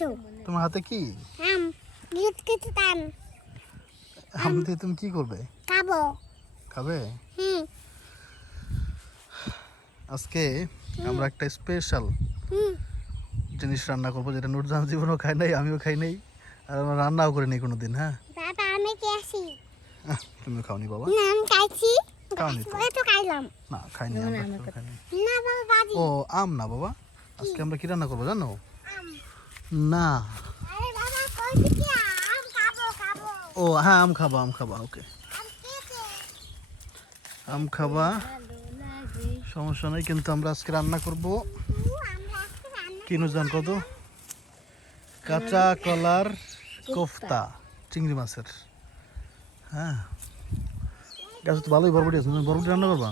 কিছু তোমার হাতে কি? আম কিছু আম দিয়ে তুমি কি করবে? খাব। খাবে? হুম। আজকে আমরা একটা স্পেশাল হুম। জিনিস রান্না করব যেটা নুরজান জীবনও খাই নাই আমিও খাই নাই আর আমরা রান্নাও করিনি কোনো দিন হ্যাঁ? বাবা আমি কি আসি তুমিও খাওনি বাবা? না আমি খাইছি। খাওনি তো? খাইলাম। না খাইনি আমরা খাইনি। না বাবা ও আম না বাবা? আজকে আমরা কি রান্না করব জানো? না। ও হ্যাঁ আম খাবা আম খাবা ওকে। আম খাবা? সমস্যা নেই কিন্তু আমরা আজকে রান্না করব। উ, আমরা আজকে রান্না কি নুরজান কত? কাঁচা কলার কোফতা চিংড়ি মাছের। হ্যাঁ। গাছে তো ভালোই বরবটি আছে তুমি বরবটি রান্না করবা?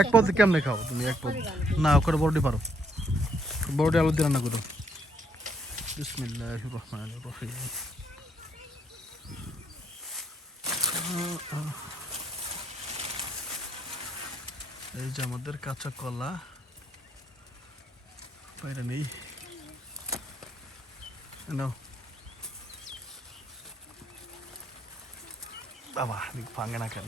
এক পদ কেমনে খাও তুমি এক পদ? না করে বরবটি পারো। বরবটি আলু দিয়ে রান্না করো। বিসমিল্লাহির রহমানির রহিম। এই যে আমাদের কাঁচা কলা। বাইরে নেই। নাও। বাবা ভাঙে না কেন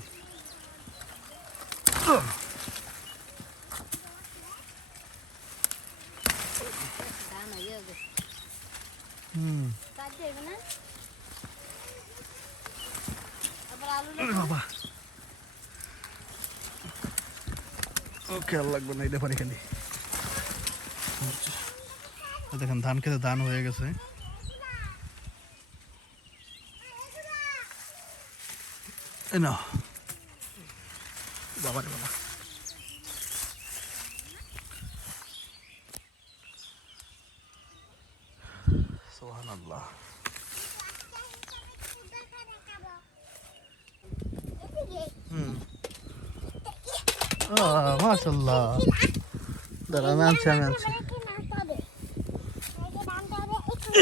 ধান হয়ে গেছে হুম কাজ যাবে না তারপর আলু আরে বাবা ও খেয়াল লাগবে না এটা পারি খালি এই দেখেন ধান খেতে ধান হয়ে গেছে এই নাও বাবা রে বাবা আল্লাহ মাশাল্লাহ দাঁড়া আমি আনছি আমি আনছি।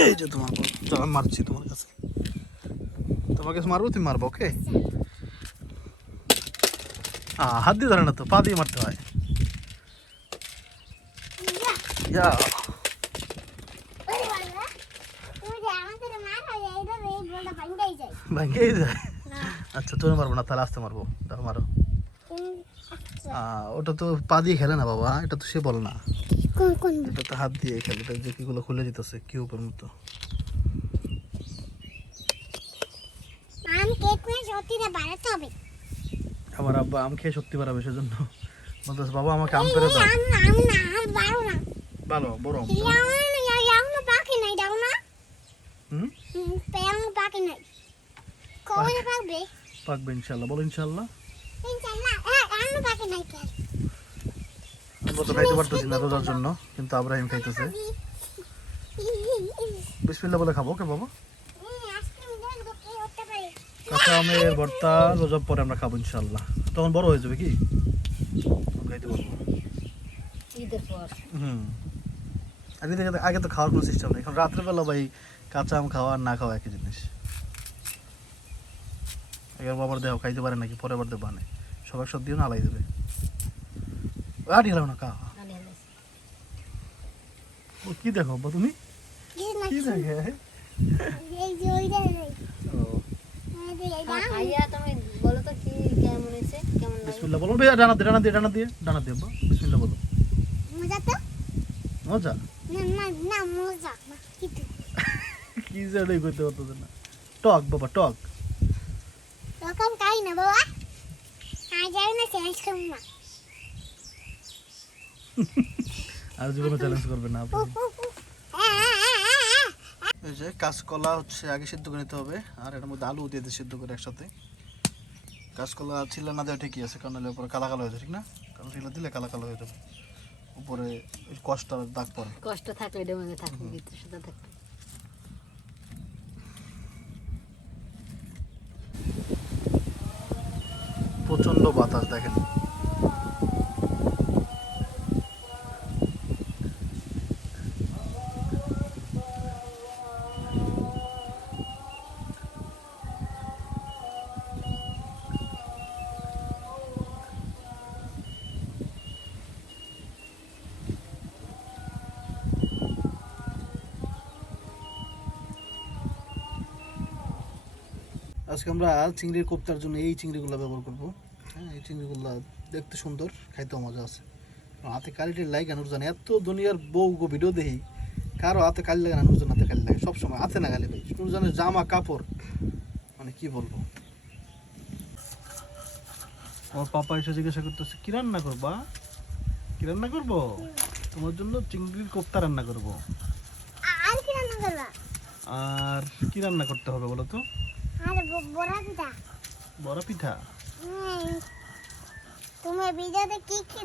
এই যে তোমার বল মারছি তোমার কাছে। তোমার কাছে মারবো, তুমি মারবো, ওকে? হাত দিয়ে ধরে না তো, পা দিয়ে মারতে হয়। ইয়া। ভাঙ্গেই যায় আচ্ছা তুমি মারবো না তাহলে আসতে মারবো। দেখো মারো। ওটা তো পা দিয়ে খেলে না বাবা এটা তো সে বল না। এটা তো হাত দিয়ে খেলে এটা যে কিগুলো খুলে যেতেছে কিউবের মতো। আমার আব্বা আম খেয়ে শক্তি বাড়াবে সেজন্য। বলতেছে বাবা আমাকে আম পেরে দাও। ভালো বড় আম। বাকি নাই দাও না। হুম? বাকি নাই। পাকবে পাকবে ইনশাল্লাহ বলো ইনশাল্লাহ। হ্যাঁ আমরা তো খাইতে পারতেছি না রোজার জন্য কিন্তু আব্রাহিম খাইতেছে। বলে খাব বাবা? কি হতে পারে। কাঁচা আমের ভর্তা রোজার পরে আমরা খাব ইনশাল্লাহ। তখন বড় হয়ে যাবে কি? তখন খাইতে পারব। হুম। আগে থেকে আগে তো খাওয়ার কোনো সিস্টেম নেই। এখন রাত্রেবেলা ভাই কাঁচা আম খাওয়া আর না খাওয়া একই জিনিস। এবার বাবার দেহ খাইতে পারে নাকি? পরের বার দেব বানে সবাই সব দিও না আলাই দেবে। আর গেলাম না কা। ও কি দেখো বা তুমি? কি দেখে? বলো তো কি কেমন হয়েছে? কেমন লাগে? বিসমিল্লাহ বলো। ভাই ডানা দিয়ে ডানা দিয়ে ডানা দিয়ে দিয়ে বলো। মজা তো? মজা? না না না মজা। না কিন্তু কি জানি করতে পারতো না টক বাবা টক। খাই না বাবা আজ যাই না শেষ করুন না আর জীবনে চ্যালেঞ্জ করবে না আপনি। এই যে কাঁচকলা হচ্ছে আগে সিদ্ধ করে নিতে হবে আর এটার মধ্যে আলু দিয়ে দিয়ে সিদ্ধ করে একসাথে। কাঁচকলা ছিল না দেওয়া ঠিকই আছে কারণ নাহলে উপরে কালা কালো হয়ে যায় ঠিক না? কারণ ছিল দিলে কালা কালো হয়ে যাবে। উপরে ওই কষ্টার দাগ পড়ে। কষ্ট থাকলে থাকবে থাকবে। বাতাস দেখেন। আজকে আমরা চিংড়ির কোপ্তার জন্য এই চিংড়িগুলো ব্যবহার করব। এই চিংড়িগুলো দেখতে সুন্দর খাইতেও মজা আছে। হাতে কালিটির লাগে নুর জানে এত দুনিয়ার বউ গো ভিডিও দেখি কারও হাতে কালি লাগে না নুরজন হাতে কালি লাগে সবসময় হাতে না গালি ভাই। নুরজানের জামা কাপড় মানে কি বলব? ওর পাপা এসে জিজ্ঞাসা করতেছে কি রান্না করবা? কি রান্না করব? তোমার জন্য চিংড়ির কোপ্তা রান্না করব। আর কি রান্না করবা? আর কি রান্না করতে হবে বলো তো? আর বড়া পিঠা। বড় পিঠা। তুমি ভিডিওতে কি কি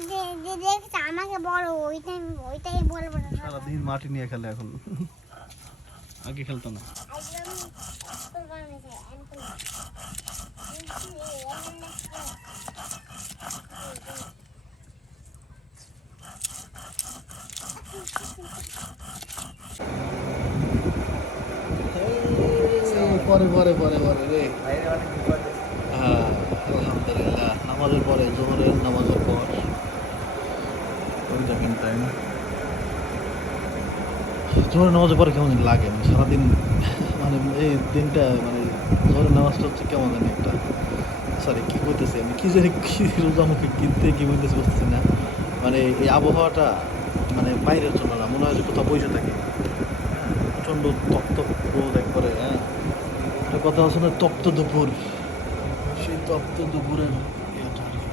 দেখছ? আমাকে বলো ওইটাই ওইটাই বলব না। সারাদিন মাটি নিয়ে খেলে এখন। আগে খেলতো না। পরে পরে পরে পরে রে। হ্যাঁ। নামাজের পরে জোহরের নামাজের পর। ওই দেখেন টাইম জোহরের নামাজের পরে কেমন লাগে? মানে সারাদিন মানে এই দিনটা মানে জোহরের নামাজটা হচ্ছে কেমন জানি একটা সরি কি করতেছি আমি? কি জানি কি রোজা মুখে কিনতে কি বলতেছি বুঝতেছি না। মানে এই আবহাওয়াটা মানে বাইরের জন্য না মনে হয় যে কোথাও বসে থাকে। প্রচণ্ড তপ্ত রোদ একবারে হ্যাঁ। একটা কথা আছে না তপ্ত দুপুর। সেই তপ্ত দুপুরের ইয়েটা আর কি।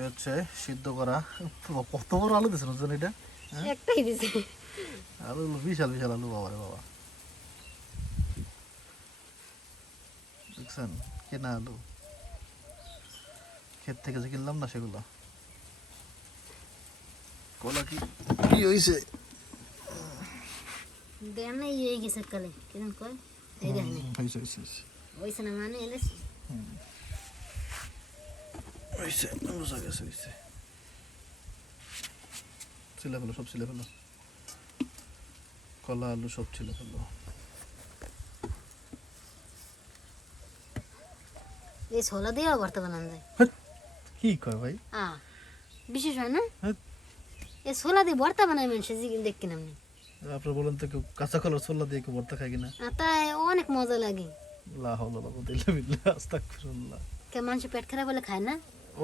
এ হচ্ছে সিদ্ধ করা। কত বড় আলু দিয়েছেন বুঝছেন এটা? একটাই দিছে। আলু বিশাল বিশাল আলু বাবা রে বাবা। দেখছেন? কেনা আলু। ক্ষেত থেকে যে কিনলাম না সেগুলো। কলা কি কি হয়েছে দেন ইয়ে গেছে কালে কেমন কয়? এই দেখেন। হয়েছে হয়েছে হয়েছে না মানে এলে হয়েছে বোঝা গেছে হয়েছে ছিলে ফেলো সব ছিলে ফেলো কলা আলু সব ছিলে ফেলো এই ছোলা দিয়েও ভর্তা বানানো যায়। কি কয় ভাই? আ বিশেষ হয় না। এই ছোলা দিয়ে ভর্তা বানায় মানুষ জিগিন দেখ কিনা আপনি আপনার বলেন তো কেউ কাঁচা কলার ছোলা দিয়ে কেউ ভর্তা খায় কিনা? তাই অনেক মজা লাগে। লা হাওলা লা কুওয়াতা ইল্লা বিল্লাহ আস্তাগফিরুল্লাহ। কে মানুষ পেট খারাপ হলে খায় না?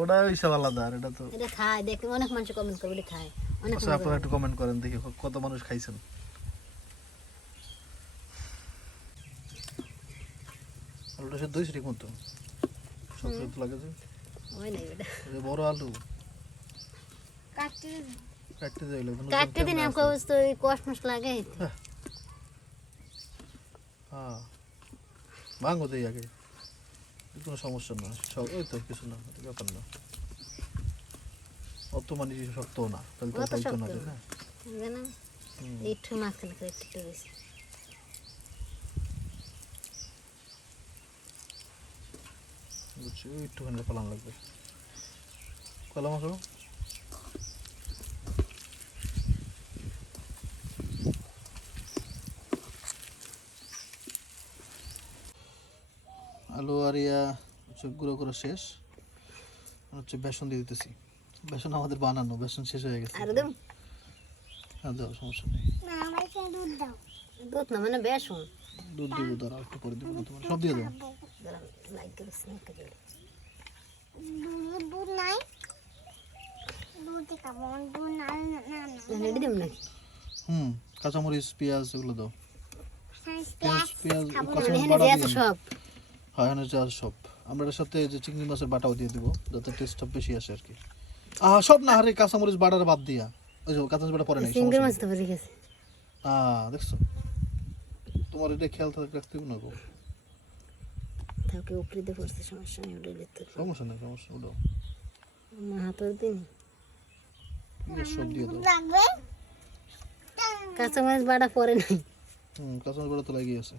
ওটা ওইসব আলাদা আর এটা তো এটা খায় দেখতে অনেক মানুষ কমেন্ট করে বলে খায়। অনেক আচ্ছা আপনারা একটু কমেন্ট করেন দেখি কত মানুষ খাইছেন। আলুটা সে দইছে ঠিক মতো। সব তো লাগে যে। ওই নাই ওটা। বড় আলু। কাটতে কাটতে যাইলে কাটতে দিন আমাকে ওই কষ্ট মষ্ট লাগে। হ্যাঁ। ভাঙো দেই আগে। কোনো সমস্যা না। সব ওই তো কিছু না ব্যাপার না। অত মানে শক্ত না তাহলে তো পাইতো না না। একটু মাঝখানে করে একটু বেশি। একটুখানি কলাম লাগবে। কলাম আসো আলু আর ইয়া হচ্ছে গুঁড়ো করে শেষ। হচ্ছে বেসন দিয়ে দিতেছি। বেসন আমাদের বানানো বেসন শেষ হয়ে গেছে। আর হ্যাঁ দাও সমস্যা নেই। না আমার দুধ দাও। দুধ না মানে বেসন। দুধ দিব দাঁড়াও একটু পরে দিব তোমার। সব দিয়ে দাও। দাঁড়াও, লাইক করে স্নেক করে দিলে। দুধ দুধ নাই। দুধ খাব দুধ না না না না তাহলে এটা দেব নাকি? হুম কাঁচামরিচ পেঁয়াজ এগুলো দাও। পেঁয়াজ পেঁয়াজ বাটা দিয়ে সব। হ্যাঁ সব। আমরা এর সাথে যে চিংড়ি মাছের বাটাও দিয়ে দিব যাতে টেস্টটা বেশি আসে আর কি আহ সব না হারে কাঁচামরিচ বাটার বাদ দিয়া ওই যে কাঁচামরিচ বাটা পরে নাই সমস্যা মাছ তো বেরিয়ে গেছে। হ্যাঁ দেখছ? তোমার এটা খেয়াল রাখতে হবে না গো। তাকে উপরে দিয়ে পড়ছে সমস্যা নেই ওটা লিখতে সমস্যা নেই সমস্যা ওটাও। মা হাতর দিন। সব দিয়ে দাও। লাগবে কাঁচা মাছ বাড়া পরে নাই। হুম কাঁচামরিচ বাটা তো লাগিয়ে আছে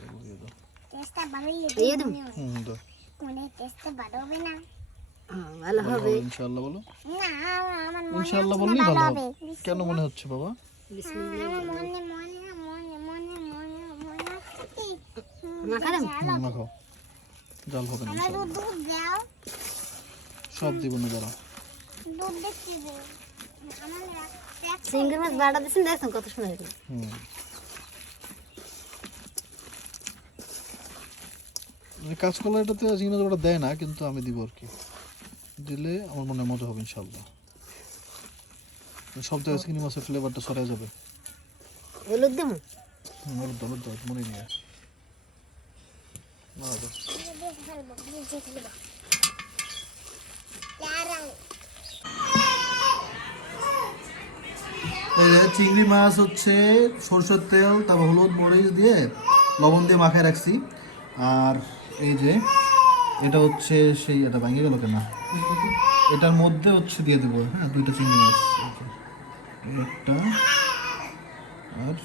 এগুলো দিয়ে দাও টেস্টটা ভালোই এই দেব? হুম দাও মানে টেস্টটা ভালো হবে না। হ্যাঁ, ভালো হবে। ইনশাআল্লাহ বলো। না আমার মনে ইনশাআল্লাহ বললেই ভালো হবে। হবে। কেন মনে হচ্ছে বাবা? বিসমিল্লাহ। মনে মনে মনে মনে মনে মনে মাখা দেব মাখাও জাল হবে না দুধ দুধ দাও। সব দিব না দাঁড়াও। দুধ দেখতে আমার মাছ বাটা দিচ্ছেন দেখছেন কত সুন্দর। হুম। কাঁচকলা এটাতে চিংড়ি মাছ ওটা দেয় না কিন্তু আমি দিব আর কি। দিলে আমার মনে হয় মজা হবে ইনশাল্লাহ সব জায়গায় চিংড়ি মাছের ফ্লেভারটা সরে যাবে। হলুদ দেবো। হলুদ হলুদ দাও, মনে নিয়ে চিংড়ি মাছ হচ্ছে সরষের তেল তারপর হলুদ মরিচ দিয়ে লবণ দিয়ে মাখায় রাখছি। আর এই যে, এটা হচ্ছে সেই, এটা ভেঙে গেল কেনা। এটার মধ্যে হচ্ছে দিয়ে দেবো হ্যাঁ দুইটা চিংড়ি মাছ। একটা, আর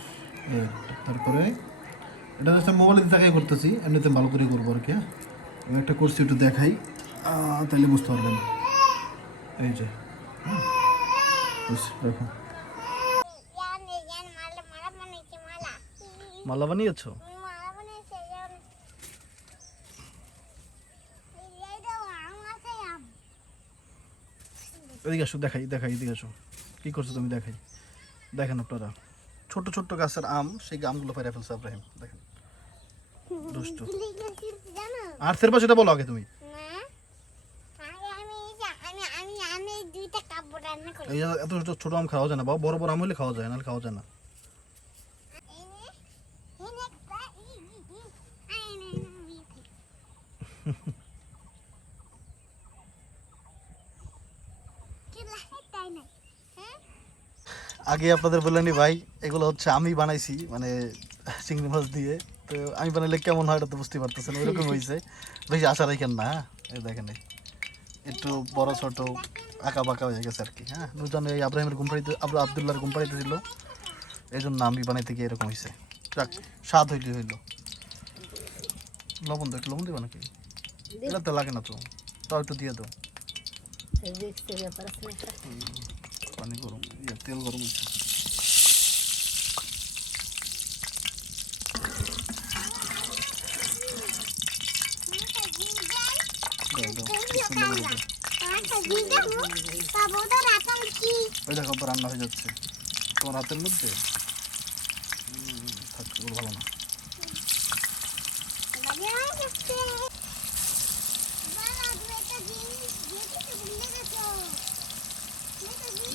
একটা। তারপরে, এটা হচ্ছে মোবাইলে দেখাই করতেছি, এমনিতে ভালো করে করব আর কি হ্যাঁ। আমি একটা করছি, একটু দেখাই তাহলে বুঝতে পারবেন। এই যে হ্যাঁ। মালা বানিয়েছো মালা বানাইছে, জান। এই যে এটা আম আছে, আম। এদিকে আসো, দেখাই দেখাই, এদিকে আসো। কি করছ তুমি? দেখাই। দেখেন আপনারা। ছোট ছোট গাছের আম, সেই আমগুলো পাইরা ফেলছে আব্রাহিম। দেখেন। দুষ্ট। আর্থের পাশে এটা বলো আগে তুমি। না? এত ছোট আম খাওয়া যায় না, বাবা। বড় বড় আম হলে খাওয়া যায়, নাহলে খাওয়া যায় না এই নে, এই নে একটা, ই, ই, ই। আই নে, নে, ই, ই। কি লাগে তাই না? হ্যাঁ? আগে আপনাদের বললেনি ভাই এগুলো হচ্ছে আমি বানাইছি মানে চিংড়ি মাছ দিয়ে। তো আমি বানাইলে কেমন হয় এটা তো বুঝতে পারতেছেন ওইরকম হয়েছে বেশি আশা রাখেন না হ্যাঁ? এই দেখেন একটু বড় ছোট আঁকা বাঁকা হয়ে গেছে আর কি হ্যাঁ? নুরজান এই আব্রাহিমের কোম্পানিতে আব্রা আবদুল্লাহর কোম্পানিতে ছিল এই জন্য আমি বানাইতে গিয়ে এরকম হয়েছে যাক স্বাদ হইলে হইল। লবণ একটু লবণ দেবো নাকি? এটা তো লাগে না তো তাও একটু দিয়ে দাও। পানি গরম ইয়ে, তেল গরম হচ্ছে দাও, দাও, কি সুন্দর করে দাও। একটা দিয়ে দেবো, পাবো তো রাতাম কি? ওই দেখো আবার রান্না হয়ে যাচ্ছে তোমার হাতের মধ্যে উম, থাক ওগুলো ভালো না বাজে হয়ে গেছে। বাবা, তুমি একটা জিনিস দিতে তো ভুলে গেছো। তুমি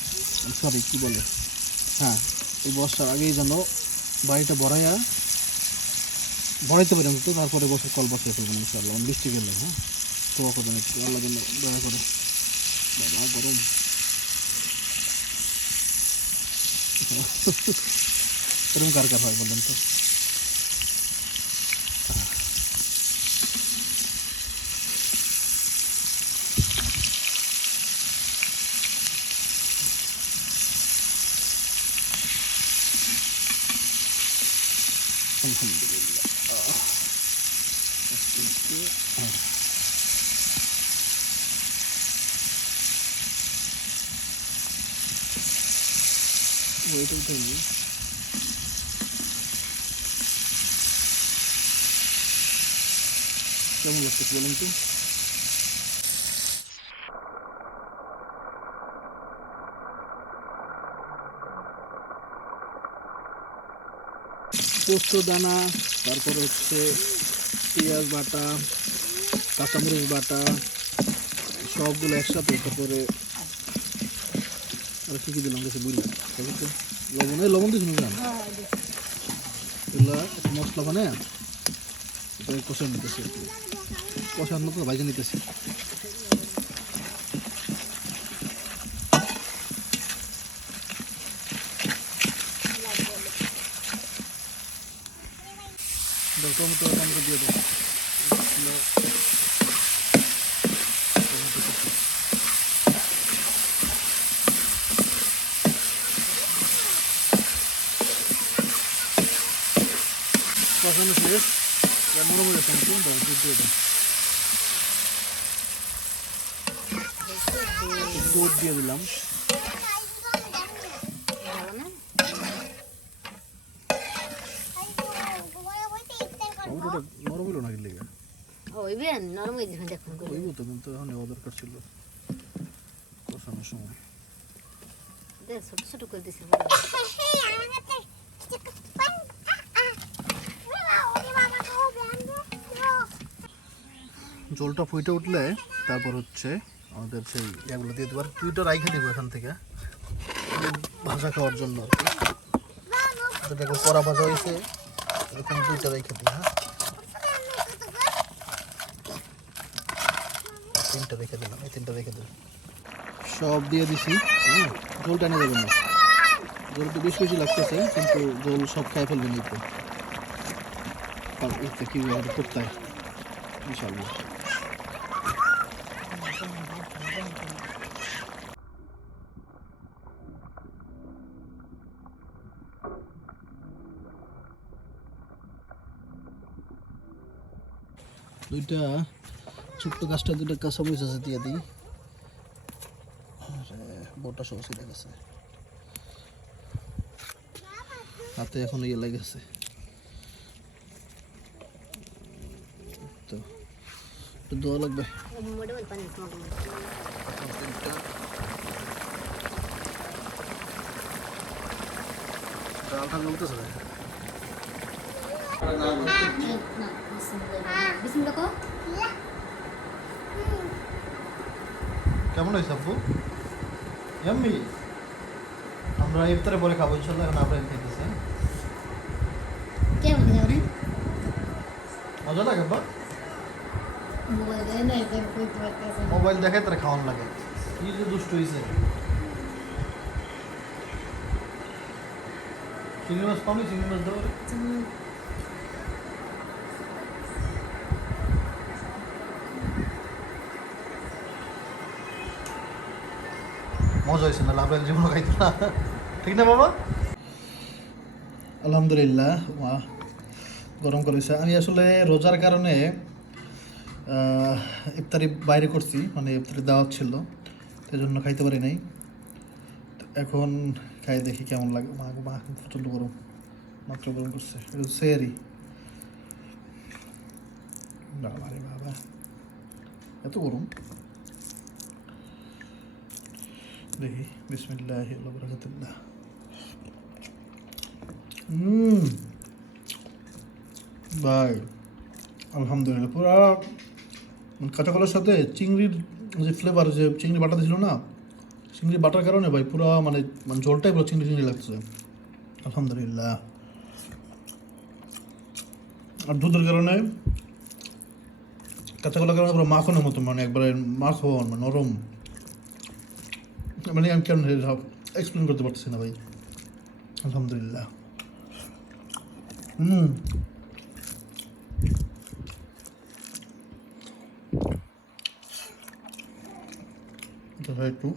সরি, কি বলে? হ্যাঁ এই বর্ষার আগেই যেন বাড়িটা ভরাইয়া ভরাইতে পারি তো, তারপরে বছর কল বসে ফেলবেন ইনশাআল্লাহ। বৃষ্টি গেলে হ্যাঁ? তো করবেন একটু, আল্লাহ জন্য দয়া করে। বাবা, গরম। এরকম কার কার হয় বললেন তো? আলহামদুলিল্লাহ আহ। আস্তে আস্তে। আহ। ওইটা উঠে নি কেমন লাগছে বলুন তো পোস্ত দানা তারপরে হচ্ছে পেঁয়াজ বাটা কাঁচামরিচ বাটা সবগুলো একসাথে তারপরে আর কী কী দিলাম? কাছে বুঝলাম লবণ এই লবণ দিস না? এগুলো মশলা বানায় এটা কষা নিতেছি কষার মতো ভাইজে নিতেছি। টমেটো টমেটো দিয়ে দেবো কষানো শেষ। মনে মনে টমেটো দিয়ে দাও দিয়ে দিলাম। নরম হয়ে যাবে দেখুন হইব তো কিন্তু এখন নেওয়া দরকার ছিল। কষানোর সময়। দেখ ছোট ছোট করে দিছে জলটা ফুটে উঠলে তারপর হচ্ছে আমাদের সেই এগুলো দিয়ে দেবার দুইটা রাইখে দিব এখান থেকে। ভাজা খাওয়ার জন্য আর কি। কড়া ভাজা হয়েছে। এরকম দুইটা রাইখে দিই হ্যাঁ? তিনটা রেখে দিলাম, এই তিনটা রেখে দিলাম। সব দিয়ে দিছি হ্যাঁ? জলটা এনে যাবে না। জল একটু বেশি বেশি লাগতেছে, কিন্তু জল সব খাই ফেলবে না একটু এতে কি করতে হয়। ইনশাআল্লাহ। দুইটা ছোট্ট গাছটা দুইটা কাঁচামরিচ আছে, দিয়ে দিই। বড়টা সব ছিঁড়ে গেছে হাতে এখন ইয়ে লেগেছে তো, একটু দোয়া লাগবে। ডালটা বিসমিল্লাহ কো কেমন হয়েছে আব্বু? ইয়াম্মি আমরা ইফতারে পরে খাব ইনশাল্লাহ এখন আমরা খেতেছি কেমন যাবে মজা লাগে আব্বা? মোবাইল দেখে তার খাওয়ান লাগে। কি যে দুষ্ট হয়েছে চিংড়ি মাছ পাওনি চিংড়ি মাছ দেবো মজা হয়েছে না? লাভের জীবন খাইতো না। ঠিক না বাবা? আলহামদুলিল্লাহ মা গরম করেছে আমি আসলে রোজার কারণে ইফতারি বাইরে করছি মানে ইফতারি দাওয়াত ছিল সেই জন্য খাইতে পারি নাই। এখন খাই দেখি কেমন লাগে। মা মা, প্রচণ্ড গরম। মাত্র গরম করছে। এটা সেরি বাবা বাবা। এত গরম? দেখি বিসমিল্লাহ ভাই আলহামদুলিল্লাহ। পুরা মানে কাঁচা কলার সাথে চিংড়ির যে ফ্লেভার যে চিংড়ি বাটা ছিল না, চিংড়ি বাটার কারণে ভাই পুরা মানে মানে জলটাই পুরো চিংড়ি চিংড়ি লাগছে। আলহামদুলিল্লাহ। আর দুধের কারণে কাঁচা কলার কারণে পুরো মাখনের মতো মানে একবারে মাখন মানে নরম। মানে আমি কেন এক্সপ্লেন করতে পারতেছি না ভাই আলহামদুলিল্লাহ হুম একটু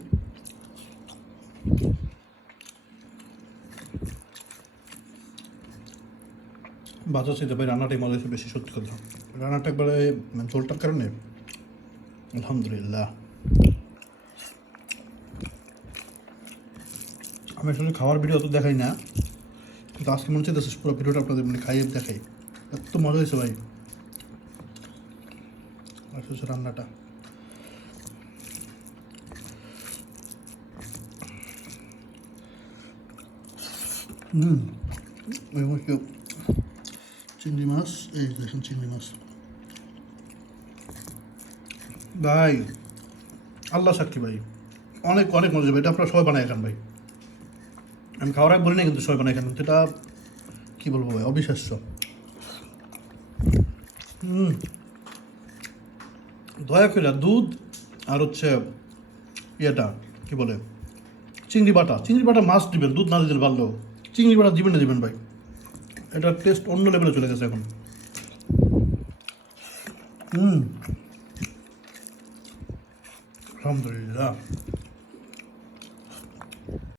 বাজার চাইতে ভাই রান্নাটাই মজা হয়েছে বেশি সত্যি কথা রান্নাটা একবারে ঝোলটার কারণে আলহামদুলিল্লাহ আমি আসলে খাওয়ার ভিডিও তো দেখাই না। কিন্তু আজকে মনে হচ্ছে পুরো ভিডিওটা আপনাদের মানে খাইয়ে দেখাই। এত মজা হয়েছে ভাই। রান্নাটা। হুম চিংড়ি মাছ, এই দেখুন চিংড়ি মাছ। ভাই আল্লাহ সাক্ষী ভাই। অনেক অনেক মজা হবে এটা আপনারা সবাই খান ভাই। আমি খাওয়ার আগে বলি না কিন্তু সবাই বানায় খান এটা কী বলব ভাই, অবিশ্বাস্য। দয়া করে দুধ আর হচ্ছে ইয়েটা, কি বলে, চিংড়ি বাটা। চিংড়ি বাটা মাছ দিবেন, দুধ না দিলে ভালো। চিংড়ি বাটা দিবেন না দিবেন ভাই। এটার টেস্ট অন্য লেভেলে চলে গেছে এখন। হুম। আলহামদুলিল্লাহ।